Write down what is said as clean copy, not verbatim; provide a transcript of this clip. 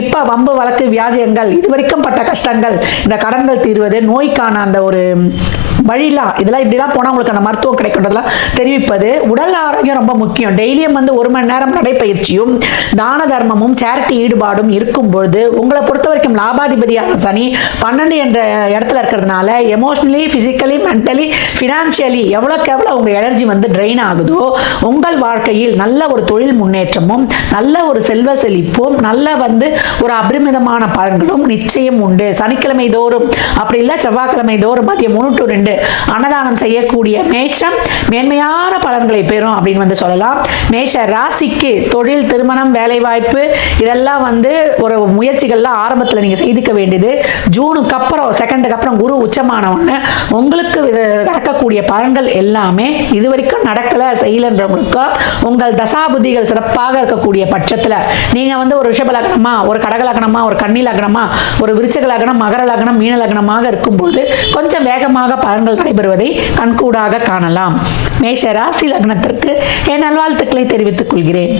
இப்ப வம்பு வழக்கு வியாஜியங்கள் இதுவரைக்கும் பட்ட கஷ்டங்கள், இந்த கடன்கள் தீர்வது, நோய்க்கான அந்த ஒரு வழிலாம், இதெல்லாம் இப்படிலாம் போனால் உங்களுக்கு அந்த மருத்துவம் கிடைக்கின்றதெல்லாம் தெரிவிப்பது. உடல் ஆரோக்கியம் ரொம்ப முக்கியம். டெய்லியும் 1 மணி நேரம் நடைப்பயிற்சியும் தான தர்மமும் சேரிட்டி ஈடுபாடும் இருக்கும் பொழுது உங்களை பொறுத்த வரைக்கும் லாபாதிபதியான சனி 12 என்ற இடத்துல இருக்கிறதுனால எமோஷனலி, பிசிக்கலி, மென்டலி, பினான்சியலி எவ்வளோக்கு எவ்வளோ உங்கள் எனர்ஜி ட்ரெயின் ஆகுதோ உங்கள் வாழ்க்கையில் நல்ல ஒரு தொழில் முன்னேற்றமும், நல்ல ஒரு செல்வ செழிப்பும், நல்ல ஒரு அபரிமிதமான பலன்களும் நிச்சயம் உண்டு. சனிக்கிழமை தோறும் அப்படி இல்லை செவ்வாய்க்கிழமை தோறும் மதியம் 3 to 2 அன்னதானம் செய்யக்கூடிய மேஷம் மேன்மையான பலன்களை பெறும் அப்படின்னு சொல்லலாம். மேஷ ராசிக்கு தொழில், திருமணம், வேலைவாய்ப்பு இதெல்லாம் ஒரு முயற்சிகள்லாம் ஆரம்பத்தில் நீங்க செய்துக்க வேண்டியது. ஜூனுக்கு அப்புறம், செகண்டுக்கு அப்புறம் குரு உச்சமான உடனே உங்களுக்கு நடக்கக்கூடிய பலன்கள் எல்லாமே இதுவரைக்கும் நடக்கல செய்யலன்றவங்களுக்கு உங்கள் தசாபுத்திகள் சிறப்பாக இருக்கக்கூடிய பட்சத்தில் நீங்க ஒரு ரிஷப லக்னமா, ஒரு கடக லக்னமா, ஒரு கன்னி லக்னமா, ஒரு விருச்சிக லக்னம், மகர லக்னம், மீன லக்னமாக இருக்கும்போது கொஞ்சம் வேகமாக பலன்கள் நடைபெறுவதை கண்கூடாக காணலாம். மேஷ ராசி லக்னத்திற்கு என் நல்வாழ்த்துக்களை தெரிவித்துக் கொள்கிறேன்.